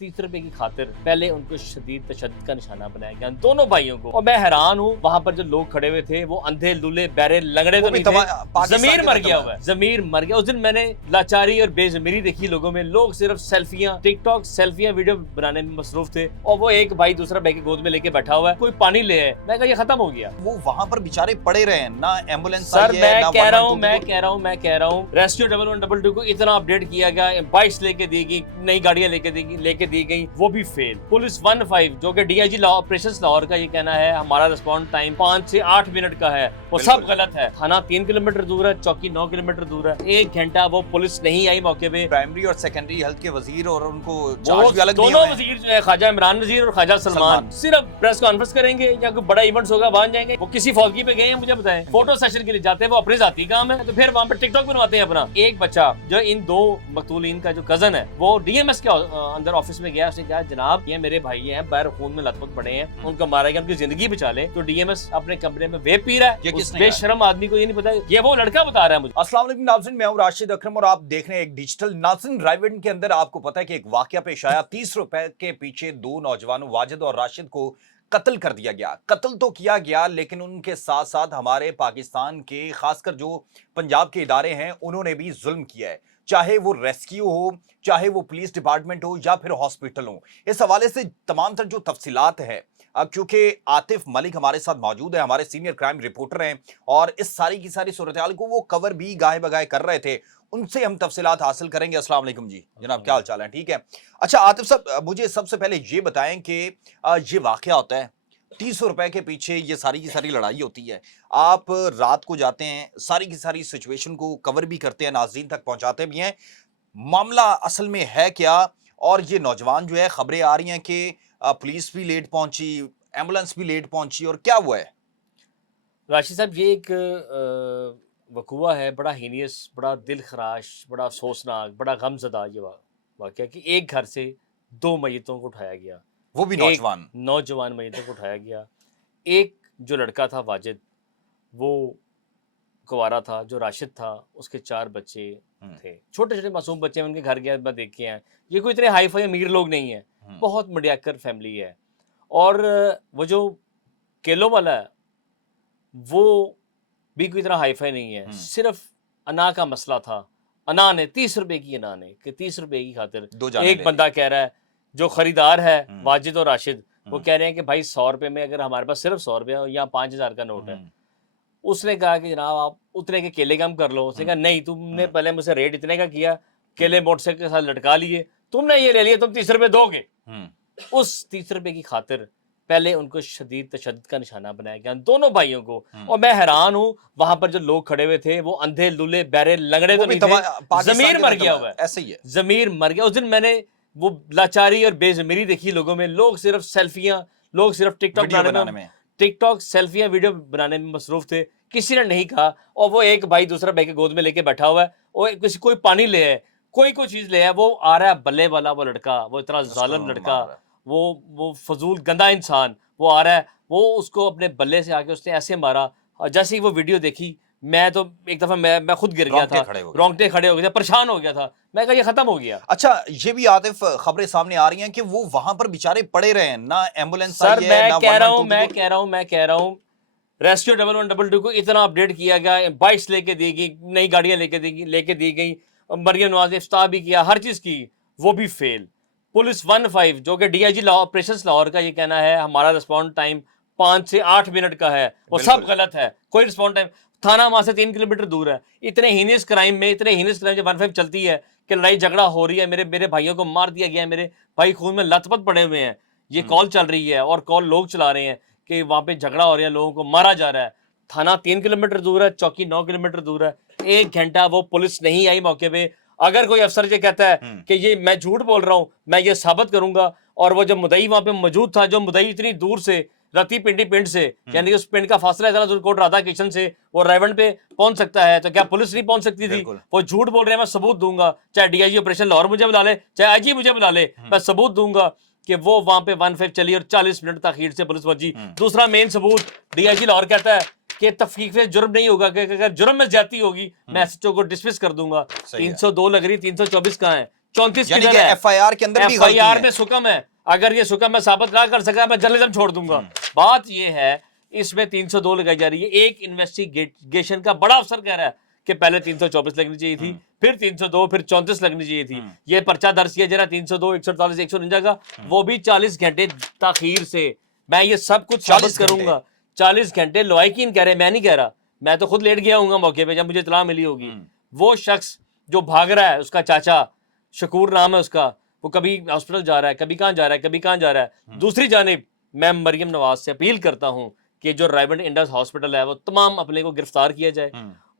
₹30 की खातिर पहले उनको शदीद तशद्दुद का निशाना बनाया गया दोनों भाइयों को। और मैं हैरान हूँ, वहां पर जो लोग खड़े हुए थे वो अंधे लूले बहरे लंगड़े तो नहीं थे, जमीर मर गया हुआ है, जमीर मर गया। उस दिन मैंने लाचारी और बेजमीरी देखी लोगों में। लोग सिर्फ सेल्फियां, टिकटॉक सेल्फियां वीडियो बनाने में मसरूफ थे और वो एक भाई दूसरा भाई की गोद में लेके बैठा हुआ है, कोई पानी ले है। मैं कहा ये खत्म हो गया। वो वहां पर बेचारे पड़े रहे, ना एम्बुलेंस सर मैं कह रहा हूँ रेस्क्यू 1112 को इतना अपडेट किया गया, बाइक्स लेके दी गई, नई गाड़ियां लेके दी गई, वो भी फेल। पुलिस 15 जो कि डीआईजी ऑपरेशंस लाहौर का ये कहना है हमारा रिस्पॉन्स टाइम 5 से 8 मिनट का है, वो सब गलत है। थाना 3 किलोमीटर दूर है, चौकी 9 किलोमीटर दूर है, 1 घंटा वो पुलिस नहीं आई मौके पे। प्राइमरी और सेकेंडरी हेल्थ के वजीर और उनको चार्ज भी अलग दोनों वजीर जो है, ख्वाजा इमरान वजीर और ख्वाजा सलमान, सिर्फ प्रेस कॉन्फ्रेंस करेंगे या कोई बड़ा इवेंट्स होगा वहां जाएंगे। वो किसी फौजी पे गए हैं मुझे बताएं, फोटो सेशन के लिए जाते हैं, वो अपने जाती काम है, तो फिर वहां पे टिकटॉक बनवाते हैं अपना। एक बच्चा जो इन दो मकतूलीन का जो कजन है वो डीएमएस के अंदर ऑफिस में गया, उसने कहा जनाब ये मेरे भाई हैं, पैर खून में लथपथ पड़े हैं, उनको मारा गया, उनकी जिंदगी बचा ले। तो डीएमएस अपने कमरे में वेप पी रहा है, उस बेशरम आदमी को ये नहीं पता, ये वो लड़का बता रहा है मुझे। अस्सलाम वालेकुम नाज़रीन, मैं हूं राशिद अकरम और आप देख रहे हैं एक डिजिटल। नाज़रीन, रायवेंड के अंदर आपको पता है कि एक वाकया पेश आया। 30 रुपए के पीछे दो नौजवानों वाजिद और राशिद को कत्ल कर दिया गया। कत्ल तो किया गया, लेकिन उनके साथ साथ हमारे पाकिस्तान के खासकर जो पंजाब के इदारे हैं उन्होंने भी जुल्म किया है, चाहे वो रेस्क्यू हो, चाहे वो पुलिस डिपार्टमेंट हो या फिर हॉस्पिटल हो। इस हवाले से तमाम तर जो तफसीलात है, अब चूंकि आतिफ मलिक हमारे साथ मौजूद है, हमारे सीनियर क्राइम रिपोर्टर हैं और इस सारी की सारी सूरत हाल को वो कवर भी गाहे बगाहे कर रहे थे, उनसे हम तफसीलात हासिल करेंगे। अस्सलाम वालेकुम जी जनाब, क्या हाल चाल है? ठीक है। अच्छा आतिफ साहब, मुझे सबसे पहले ये बताएं कि ये वाकया होता है, 30 रुपए के पीछे ये सारी की सारी लड़ाई होती है, आप रात को जाते हैं, सारी की सारी सिचुएशन को कवर भी करते हैं, नाज़रीन तक पहुंचाते भी हैं, मामला असल में है क्या? और ये नौजवान जो है, खबरें आ रही हैं कि पुलिस भी लेट पहुंची, एम्बुलेंस भी लेट पहुंची, और क्या हुआ है? राशिद साहब, ये एक वकूआ है, बड़ा हीनियस, बड़ा दिल खराश, बड़ा अफसोसनाक, बड़ा गमज़दा ये वाकया कि एक घर से 2 मैयतों को उठाया गया, वो भी नौजवान मैयतों को उठाया गया। एक जो लड़का था वाजिद, वो कुंवारा था, जो राशिद था उसके 4 बच्चे थे, छोटे छोटे मासूम बच्चे, उनके घर गया, मैं देख के आए। ये कोई इतने हाई फाई अमीर लोग नहीं है, बहुत मडियाकर फैमिली है। और वो जो केलो वाला है वो भी कोई इतना हाई फाई नहीं है, सिर्फ अना का मसला था। अना ने 30 रुपए की, अना ने कि 30 रुपए की खातिर एक बंदा कह रहा है, जो खरीदार है वाजिद और राशिद, वो कह रहे हैं कि भाई 100 रुपए में अगर हमारे पास सिर्फ 100 रुपया या 5000 का नोट है। उसने कहा कि जनाब आप उतने के केले कम कर लो। उसने कहा नहीं, तुमने पहले मुझसे रेट इतने का किया, केले मोटरसाइकिल के साथ लटका लिए, तुमने ये ले लिया, तुम 30 रुपए दोगे। उस 30 रुपए की खातिर पहले उनको शदीद तशद्दुद का निशाना बनाया गया दोनों भाइयों को। और मैं हैरान हूँ, वहां पर जो लोग खड़े हुए थे वो अंधे लूले बहरे लंगड़े तो नहीं थे, जमीर मर गया हुआ है, ऐसे ही है, जमीर मर गया। उस दिन मैंने वो लाचारी और बेजमीरी देखी लोगों में। लोग सिर्फ सेल्फियां, लोग सिर्फ टिकटॉक सेल्फियां वीडियो बनाने में मसरूफ थे, किसी ने नहीं कहा। और वो एक भाई दूसरा भाई के गोद में लेके बैठा हुआ है, और किसी कोई पानी ले है, कोई चीज ले है, वो आ रहा है बल्ले वाला वो लड़का, वो इतना जालिम लड़का, वो फजूल गंदा इंसान, वो आ रहा है, वो उसको अपने बल्ले से आके उसने ऐसे मारा। और जैसे ही वो वीडियो देखी, मैं तो एक दफा मैं खुद गिर गया था, रोंगटे खड़े हो गए थे, परेशान हो गया था। मैं कहा ये खत्म हो गया। अच्छा, ये भी आतिफ खबरें सामने आ रही हैं कि वो वहां पर बेचारे पड़े रहे, ना एम्बुलेंस सर मैं कह रहा हूँ रेस्क्यू 1112 को इतना अपडेट किया गया, बाइक्स लेके दी गई, नई गाड़ियां लेके दी गई, मरियम नवाज ने इफ्ताह भी किया, हर चीज की, वो भी फेल। पुलिस 15 जो कि डीआईजी ऑपरेशंस लाहौर का ये कहना है हमारा रिस्पॉन्स टाइम 5 से 8 मिनट का है, वो सब गलत है। कोई रिस्पॉन्स टाइम, थाना वहां से 3 किलोमीटर दूर है। इतने हीनियस क्राइम जो 15 चलती है कि लड़ाई झगड़ा हो रही है, मेरे भाइयों को मार दिया गया, मेरे भाई खून में लथपथ पड़े हुए हैं, ये कॉल चल रही है और कॉल लोग चला रहे हैं कि वहां पे झगड़ा हो रहा है, लोगों को मारा जा रहा है। थाना 3 किलोमीटर दूर है, चौकी 9 किलोमीटर दूर है, 1 घंटा वो पुलिस नहीं आई मौके पे। अगर कोई अफसर ये कहता है कि ये मैं झूठ बोल रहा हूं, मैं ये साबित करूंगा, और वो जो मुदई वहां पे मौजूद था, जो मुदई इतनी दूर से रती पिंडी पिंड से, यानी कि उस पिंड का फासला इतना दूर, कोट राधा किशन से वो रायवंड पे पहुंच सकता है, तो क्या पुलिस नहीं पहुंच सकती थी? वो झूठ बोल रहे हैं, मैं सबूत दूंगा, चाहे डीआईजी ऑपरेशन लाहौर मुझे बुला ले, चाहे आईजी मुझे बुला ले, मैं सबूत दूंगा कि वो वहां पे 15 चली और 40 मिनट तक से पुलिस पहुंची। दूसरा मेन सबूत, डीआईजी लाहौर कहता है कि तफकीक में जुर्म नहीं होगा, कि अगर जुर्म में ज्यादती होगी मैं एसएचओ को डिसमिस कर दूंगा। 302 लग रही, 324 कहाँ है? 34 यानी किधर कि है? एफआईआर के अंदर भी गलती एफआईआर है। में सुकम है, अगर ये सुकम मैं साबित ना कर सका मैं जर्नलिज्म छोड़ दूंगा। बात ये है इसमें 302 लगाई जा रही है। एक इन्वेस्टिगेशन का बड़ा अफसर कह रहा है कि पहले 324 लगनी चाहिए थी, फिर 302, फिर 34 लगनी चाहिए थी। ये पर्चा दर्ज किया जरा 302, 148, 149 का, वो भी 40 घंटे ताखीर से। मैं ये सब कुछ 40 साबित करूंगा। 40 घंटे लॉयकीन कह रहे, मैं नहीं कह रहा, मैं तो खुद लेट गया हूँ मौके पे जब मुझे इतला मिली होगी। वो शख्स जो भाग रहा है, उसका चाचा शकूर नाम है उसका, वो कभी हॉस्पिटल जा रहा है, कभी कहाँ जा रहा है, कभी कहाँ जा रहा है। दूसरी जानिब मैं मरियम नवाज से अपील करता हूँ कि जो रायबंड इंडस हॉस्पिटल है वो तमाम अपने को गिरफ्तार किया जाए,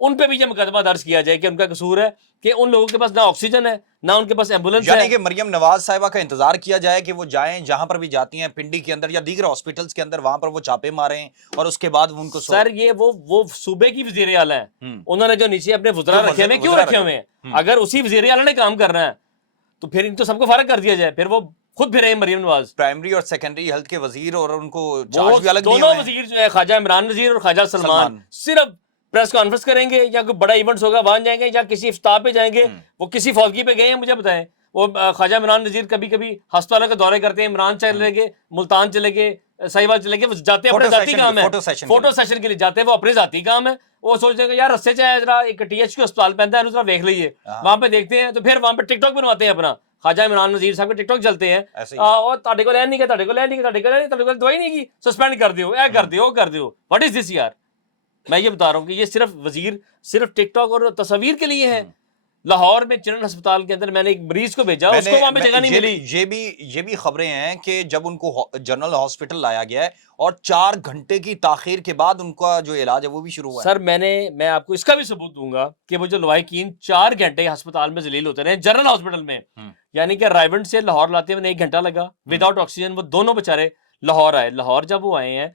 उन पे भी ये मुकदमा दर्ज किया जाए कि उनका कसूर है कि उन लोगों के पास ना ऑक्सीजन है, ना उनके पास एम्बुलेंस यानी है। कि मरियम नवाज साहिबा का इंतजार किया जाए कि वो जाएं, जहां पर भी जाती हैं पिंडी के अंदर या दीगर हॉस्पिटल्स के अंदर, वहां पर वो छापे मारें और उसके बाद उनको सर ये वो सूबे की वजीर आला है, उन्होंने जो नीचे अपने वज़रा जो रखे हुए क्यों वज़रा रखे हुए हैं? अगर उसी वजीर आला ने काम करना है तो फिर इनको सबको फारग कर दिया जाए, फिर वो खुद फिरे मरियम नवाज। प्राइमरी और सेकेंडरी हेल्थ के वजीर और उनको वो चार्ज भी अलग दिए दोनों हुए हैं। वजीर जो है ख्वाजा इमरान वजीर और ख्वाजा सलमान सलमान। सिर्फ प्रेस कॉन्फ्रेंस करेंगे या कोई बड़ा इवेंट्स होगा वहां जाएंगे या किसी इफ्तार पे जाएंगे। वो किसी फौजी पे गए हैं मुझे बताएं? वो ख्वाजा इमरान वजीर कभी कभी अस्पतालों के दौरे करते हैं, इमरान चले गए, मुल्तान चले गए, साहिवाल चले गए, वो जाते हैं अपने फोटो जाती सेशन काम के- है, फोटो सेशन के लिए जाते हैं, वो अपने जाती काम है। वो सोचते हैं कि यार रस्ते चाहे जरा एक टीएच के अस्पताल पहनता है, उसका देख लीजिए, वहां पे देखते हैं, तो फिर वहां पे टिकटॉक बनवाते हैं अपना। ख्वाजा इमरान वजीर साहब के टिकटॉक चलते हैं, ऐसे ही। और ताड़े को लैन नहीं किया, ताड़े को लैन नहीं किया, ताड़े को लैन, ताड़े को दवाई नहीं की, सस्पेंड कर दियो, ऐ कर दियो, वो कर दियो। व्हाट इज दिस यार? मैं ये बता रहा हूँ कि ये सिर्फ वजीर सिर्फ टिकटॉक और तस्वीर के लिए है। लाहौर में चिल्ड्रन अस्पताल के अंदर मैंने एक मरीज को भेजा, उसको वहां पे जगह नहीं मिली। ये भी खबरें हैं कि जब उनको जनरल हॉस्पिटल लाया गया है और 4 घंटे की ताखीर के बाद उनका जो इलाज है वो भी शुरू हुआ है। सर मैं आपको इसका भी सबूत दूंगा कि वो जो लवाहिकीन 4 घंटे अस्पताल में जलील होते रहे जनरल हॉस्पिटल में, यानी कि रायबंड से लाहौर लाते हुए 1 घंटा लगा विदाउट ऑक्सीजन। वो दोनों बेचारे लाहौर आए। लाहौर जब वो आए हैं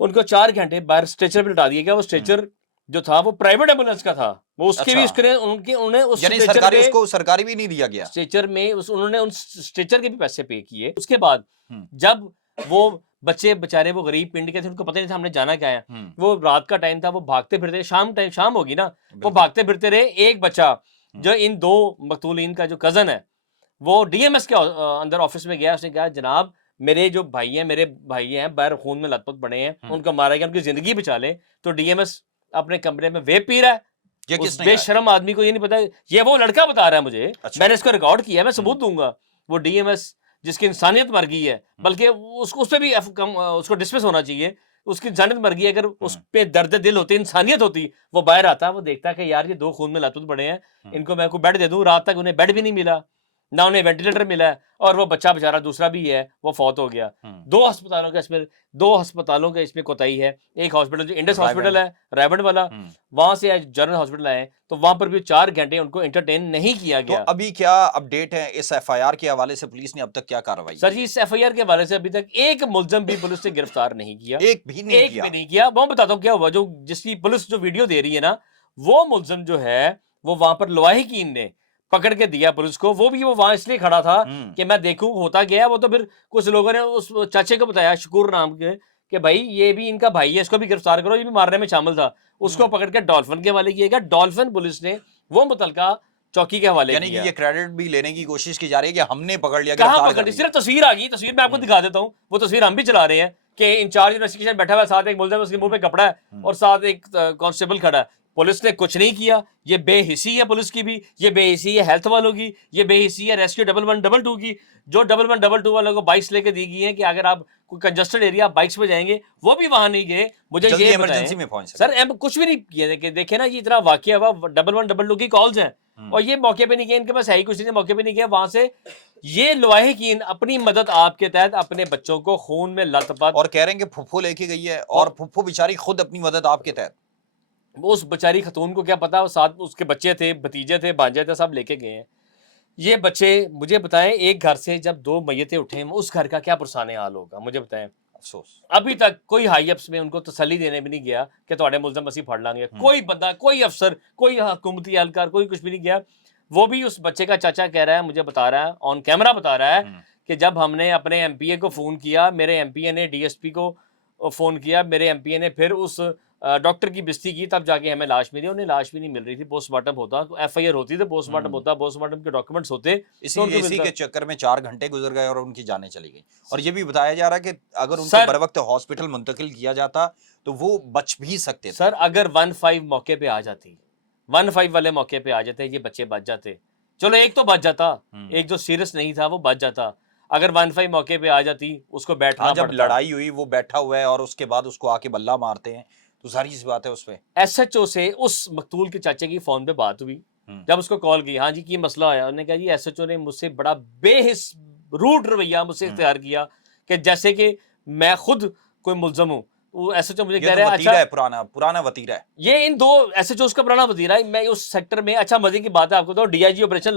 उनको 4 घंटे बाहर स्ट्रेचर पे लटा दिया गया। वो स्ट्रेचर जो था वो प्राइवेट एम्बुलेंस का था, वो उसके भी उसके उन्हें उस यानी स्ट्रेचर सरकारी पे उसको सरकारी भी नहीं दिया गया। स्ट्रेचर में उन्होंने उन स्ट्रेचर के भी पैसे पे किए। उसके बाद जब वो बच्चे बेचारे वो गरीब पिंड के थे, उनको पता नहीं था हमने जाना क्या है, वो रात का टाइम था, वो भागते फिरते, शाम होगी ना, वो भागते फिरते रहे। एक बच्चा जो इन 2 मकतूलीन का जो कजन है वो डीएमएस के अंदर ऑफिस में गया, उसने कहा जनाब मेरे जो भाई हैं, मेरे भाई हैं बाहर खून में लथपथ पड़े हैं, उनको मारा गया, उनकी जिंदगी बचा ले। तो डीएमएस अपने कमरे में वेप पी रहा है। ये उस किसने बेशरम आदमी को ये नहीं पता, ये वो लड़का बता रहा है मुझे। अच्छा। मैंने इसको रिकॉर्ड किया है, मैं सबूत दूंगा। वो डीएमएस जिसकी इंसानियत मर गई है, बल्कि उस पे भी उसको डिसमिस होना चाहिए। उसकी इंसानियत मर गई, अगर उस पे दर्द दिल होती, इंसानियत होती, वो बाहर आता, वो देखता कि यार ये 2 खून में लथपथ पड़े हैं, इनको मैं कोई बेड दे दूं। रात तक उन्हें बेड भी नहीं मिला, ना उन्हें वेंटिलेटर मिला है, और वो बच्चा बेचारा दूसरा भी है वो फौत हो गया। 2 अस्पतालों का इसमें कोताही है। एक हॉस्पिटल जो इंडस हॉस्पिटल है रायबंड वाला, वहां से जनरल हॉस्पिटल आए तो वहां पर भी 4 घंटे उनको एंटरटेन नहीं किया तो गया। अभी क्या अपडेट है इस एफआईआर के हवाले से? पुलिस ने अब तक क्या कार्रवाई? सर जी इस एफआईआर के हवाले से अभी तक एक मुलजम भी पुलिस ने गिरफ्तार नहीं किया, एक भी नहीं किया। मैं बताता हूँ क्या हुआ। जो जिसकी पुलिस जो वीडियो दे रही है ना, वो मुलजम जो है वो वहां पर लवाहिकीन ने पकड़ के दिया पुलिस को। वो भी वो वहां इसलिए खड़ा था कि मैं देखूं होता गया। वो तो फिर कुछ लोगों ने उस चाचे को बताया, शकूर नाम के, कि भाई ये भी इनका भाई है, इसको भी गिरफ्तार करो, ये भी मारने में शामिल था। उसको पकड़ के डॉल्फिन के हवाले किया गया। डॉल्फिन पुलिस ने वो मुतलका चौकी के हवाले यानी कि किया। ये क्रेडिट भी लेने की कोशिश की जा रही है कि हमने पकड़ लिया, कहाँ गिरफ्तार पकड़ कर ली? लिया। सिर्फ तस्वीर आ गई, तस्वीर मैं आपको दिखा देता हूँ। वो तस्वीर हम भी चला रहे हैं कि इंचार्ज इन्वेस्टिगेशन बैठा हुआ है, साथ एक मुलजिम, उसके मुंह पे कपड़ा है और साथ एक कांस्टेबल खड़ा है। पुलिस ने कुछ नहीं किया। ये बेहिसी है पुलिस की भी, ये बेहिसी है हेल्थ वालों की, ये बेहिसी है रेस्क्यू 1112 की। जो 1112 वालों को बाइक्स लेके दी गई है कि अगर आप कोई कंजस्टेड एरिया बाइक्स पे जाएंगे, वो भी वहां नहीं गए। मुझे जल्दी ये इमरजेंसी में पहुंच सर कुछ भी नहीं किया। देखे ना, ये इतना वाकया हुआ, 1112 की कॉल्स हैं और ये मौके पे नहीं गए, इनके पास है ही कुछ नहीं, मौके पे नहीं गए। वहां से ये लवाहिकीन अपनी मदद आपके तहत अपने बच्चों को खून में लथपथ, और कह रहे हैं कि फुफ्फो लेके गई है, और फुफ्फो बेचारी खुद अपनी मदद आपके तहत। उस बेचारी खतून को क्या पता, वो साथ उसके बच्चे थे, भतीजे थे, भांजे थे, सब लेके गए हैं। ये बच्चे मुझे बताएं, एक घर से जब 2 मैयतें उठे, उस घर का क्या पुरसाने हाल होगा मुझे बताएं। अफसोस अभी तक कोई हाई अप्स में उनको तसल्ली देने भी नहीं गया कि तुम्हारे मुलजम असी फड़ लांगे। कोई बंदा, कोई अफसर, कोई हुकूमती एहलकार, कोई कुछ भी नहीं गया। वो भी उस बच्चे का चाचा कह रहा है, मुझे बता रहा है, ऑन कैमरा बता रहा है कि जब हमने अपने एमपीए को फोन किया, मेरे एमपीए ने डीएसपी को फोन किया, मेरे एमपीए ने फिर उस डॉक्टर की बिस्ती की, तब जाके हमें लाश मिली। उन्हें लाश भी नहीं मिल रही थी, पोस्टमार्टम होता, एफआईआर होती तो पोस्टमार्टम होता, पोस्टमार्टम के डॉक्यूमेंट्स होते तो इसी उनको इसी मिलता। के चक्कर में 4 घंटे गुजर गए और उनकी जानें चली गई। और ये भी बताया जा रहा है कि अगर उनको सर बर वक्त हॉस्पिटल मुंतकिल किया जाता तो वो बच भी सकते थे। सर अगर 15 मौके पे आ जाती, 15 वाले मौके पे आ जाते, ये बच्चे बच जाते। चलो एक तो बच जाता, एक जो सीरियस नहीं था वो बच जाता। अगर 15 मौके पे आ जाती, उसको बैठना हाँ, जब पड़ता। लड़ाई हुई वो बैठा हुआ है और उसके बाद उसको आके बल्ला मारते हैं, तो जाहिर सी बात है उस पे। एसएचओ से उस मकतूल के चाचे की फोन पे बात हुई, जब उसको कॉल की, हाँ जी की मसला आया, उन्होंने कहा जी एसएचओ ने मुझसे बड़ा बेहिस रूड रवैया मुझसे इख्तियार किया कि जैसे कि मैं खुद कोई मुल्जम हूँ। वो एसएचओ मुझे ये कह तो रहा है वतीरा अच्छा, है, पुराना पुराना वतीरा है। ये इन दो एसएचओ का पुराना वतीरा है। मैं उस सेक्टर में, अच्छा मजे की बात है आपको तो, डीआईजी ऑपरेशन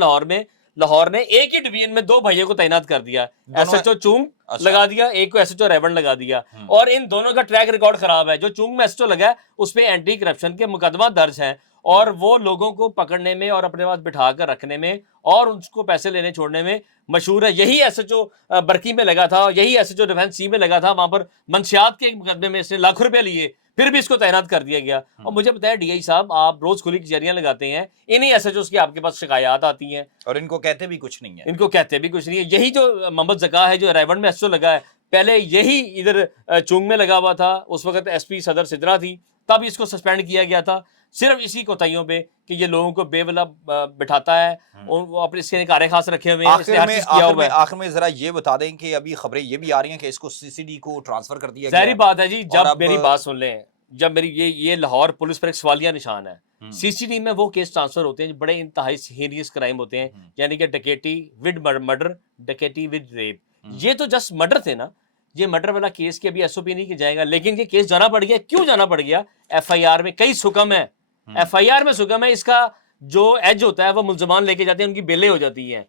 लाहौर ने एक ही डिवीजन में 2 भाइयों को तैनात कर दिया। दोनों एसएचओ चूंग अच्छा। लगा दिया, एक को एसएचओ रेवन लगा दिया। और इन दोनों का ट्रैक रिकॉर्ड खराब है। जो चूंग में एसएचओ लगा है उस पे एंटी करप्शन के मुकदमा दर्ज है, और वो लोगों को पकड़ने में और अपने पास बिठा कर रखने में और उसको पैसे लेने छोड़ने में मशहूर है। यही एसएचओ बरकी में लगा था, यही एसएचओ डिफेंस सी में लगा था, वहां पर मंशियात के एक मुकदमे में इसने लाखों रुपए लिए, फिर भी इसको तैनात कर दिया गया। और मुझे बताया डीआई साहब, आप रोज खुली कचहरियां लगाते हैं, इन्हीं एसएचओ की आपके पास शिकायत आती हैं, और इनको कहते भी कुछ नहीं है। इनको कहते भी कुछ नहीं है। यही जो मोहम्मद जका है, जो रेवंड में एसओ लगा है, पहले यही इधर चुंग में लगा हुआ था, उस वक्त एसपी सदर सिद्रा थी, तब इसको सस्पेंड किया गया था, सिर्फ इसी कोताहियों पे कि ये लोगों को बेवला बिठाता है, और वो अपने इसके कारे खास रखे हुए हैं, इसने हर चीज किया हुआ है। आखिर में जरा ये बता दें कि अभी खबरें ये भी आ रही हैं कि इसको सीसीडी को ट्रांसफर कर दिया गया जाहिर है। बात है जी, और जब अब मेरी बात सुन लें, जब मेरी ये लाहौर पुलिस पर एक सवालिया निशान है। सीसीडी में वो केस ट्रांसफर होते हैं जो बड़े इंतहाई सीरियस क्राइम होते हैं, यानी कि डकैती विद मर्डर, डकैती विद रेप। ये तो जस्ट मर्डर थे ना, ये मर्डर वाला केस की अभी एसओपी नहीं की जाएगा, लेकिन ये केस जाना पड़ गया। क्यों जाना पड़ गया? एफआईआर में कई सुकम है, एफआईआर में सुकम है, इसका जो एज होता है वो मुल्जमान लेके जाते हैं, उनकी बेलें हो जाती हैं।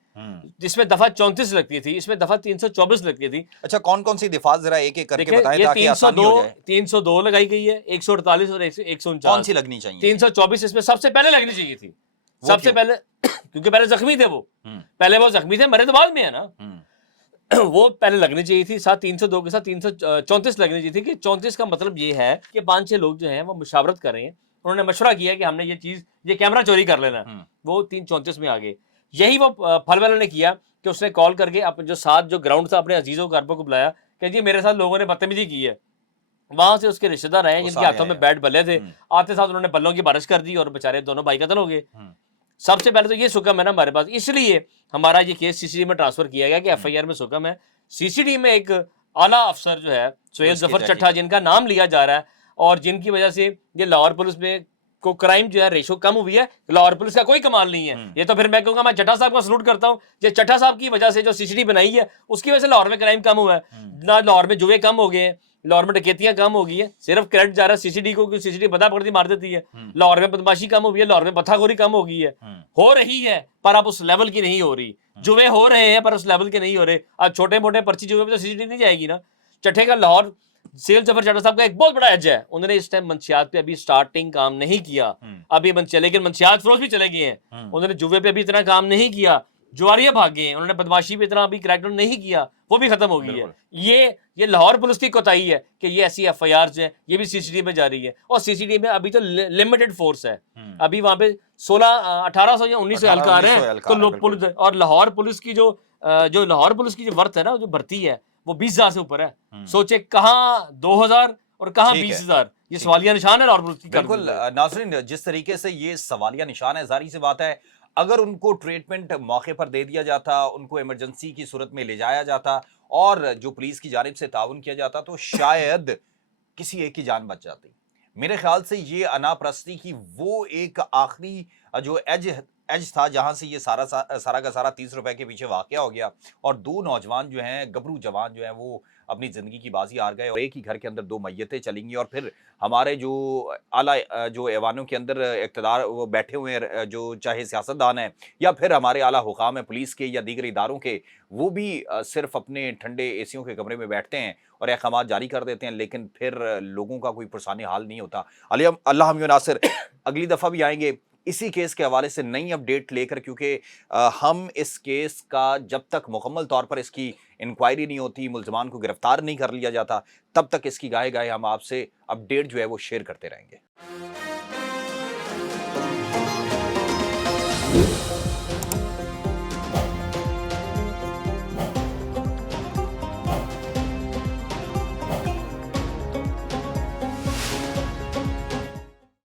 जिसमें दफा 34 लगती थी, इसमें दफा 324 लगती थी। अच्छा, कौन कौन सी दिफा जरा एक एक करके देखिए बताएं ये ताकि आसानी हो जाए। 302 लगाई गई है, 148 और 149। कौन सी लगनी चाहिए? 324 इसमें सबसे पहले लगनी चाहिए थी, सबसे क्यों? पहले क्योंकि पहले जख्मी थे वो, पहले वो जख्मी थे, मरे तो बाद में है ना। वो पहले लगनी चाहिए थी। साथ 302 के साथ 334 लगनी चाहिए थी, कि 34 का मतलब ये है कि 5-6 लोग जो हैं वो मुशावरत कर रहे हैं, उन्होंने मशवरा किया कि हमने ये कैमरा चोरी कर लेना, वो 334 में आ गए। यही वो फल वाला ने किया कि उसने कॉल करके जो साथ जो ग्राउंड था अपने अजीजों कारबों को बुलाया कि जी मेरे साथ लोगों ने बदतमीजी की है। वहां से उसके रिश्तेदार आए जिनके हाथों में बैट बल्ले थे, आते साथ उन्होंने बल्लों की बारिश कर दी और बेचारे दोनों भाई कत्ल हो गए। सबसे पहले तो ये सुकम है ना हमारे पास, इसलिए हमारा ये केस सीसीडी में ट्रांसफर किया गया कि एफआईआर में सुकम है। सीसीडी में एक आला अफसर जो है सोहेल जफर चट्टा, जिनका नाम लिया जा रहा है और जिनकी वजह से ये लाहौर पुलिस में को क्राइम जो है रेशो कम हुई है। लाहौर पुलिस का कोई कमाल नहीं है, ये तो फिर मैं कहूंगा मैं चट्टा साहब को सलूट करता हूँ। ये चट्टा साहब की वजह से जो सीसीडी बनाई है उसकी वजह से लाहौर में क्राइम कम हुआ है ना, लाहौर में जुए कम हो गए हैं, लाहौर में डकैतियां कम हो गई है। सिर्फ क्रेडिट जा रहा है सीसीडी को, क्योंकि सीसीडी बता पकड़ती मार देती है। लाहौर में बदमाशी कम हो गई है, लाहौर में बथाखोरी कम हो गई है, हो रही है पर अब उस लेवल की नहीं हो रही। जुए हो रहे हैं पर उस लेवल के नहीं हो रहे। अब छोटे मोटे पर्ची जुए में तो सीसीडी नहीं जाएगी ना। चट्टे का लाहौर सेल जफर चट्टा साहब का एक बहुत बड़ा एज है, उन्होंने इस टाइम मंशियात पे अभी स्टार्टिंग काम नहीं किया, अभी लेकिन मंशियात फरोज भी चले गए हैं। उन्होंने जुए पे अभी इतना काम नहीं किया, जुआरिया भागे हैं, उन्होंने बदमाशी पे इतना अभी क्रैकडाउन नहीं किया, वो भी खत्म हो गई है। ये लाहौर पुलिस की कोताही है कि ये ऐसी एफआईआर जो है ये भी सीसीडी में जा रही है, और सीसीडी में अभी तो लिमिटेड फोर्स है। अभी वहां पे 1800 या 1900 एहलकार है, तो पुलिस और लाहौर पुलिस की जो लाहौर पुलिस की जो वर्थ है ना, जो भर्ती है वो 20,000 से ऊपर है। सोचे कहाँ 2,000 और कहाँ 20,000, ये सवालिया निशान है लाहौर पुलिस की। बिल्कुल नाज़रीन, जिस तरीके से ये सवालिया निशान है, जाहिर सी बात है अगर उनको ट्रीटमेंट मौके पर दे दिया जाता, उनको इमरजेंसी की सूरत में ले जाया जाता और जो पुलिस की जानिब से ताउन किया जाता, तो शायद किसी एक की जान बच जाती। मेरे ख्याल से ये अनाप्रस्ती की वो एक आखिरी जो एज था जहां से ये सारा का सारा 30 रुपए के पीछे वाकया हो गया और 2 नौजवान जो हैं, गबरू जवान जो हैं, वो अपनी जिंदगी की बाजी हार गए और एक ही घर के अंदर 2 मैयतें चलेंगी। और फिर हमारे जो आला जो ऐवानों के अंदर इक़्तिदार वो बैठे हुए हैं, जो चाहे सियासतदान हैं या फिर हमारे आला हुकाम है पुलिस के या दीगर इदारों के, वो भी सिर्फ अपने ठंडे एसियों के कमरे में बैठते हैं और अहकामात जारी कर देते हैं, लेकिन फिर लोगों का कोई पुरसानी हाल नहीं होता। अल्लाह हम नासिर, अगली दफ़ा भी आएंगे, इसी केस के हवाले से नई अपडेट लेकर, क्योंकि हम इस केस का जब तक मुकम्मल तौर पर इसकी इंक्वायरी नहीं होती, मुल्ज़िमान को गिरफ्तार नहीं कर लिया जाता, तब तक इसकी गाहे गाहे हम आपसे अपडेट जो है वो शेयर करते रहेंगे।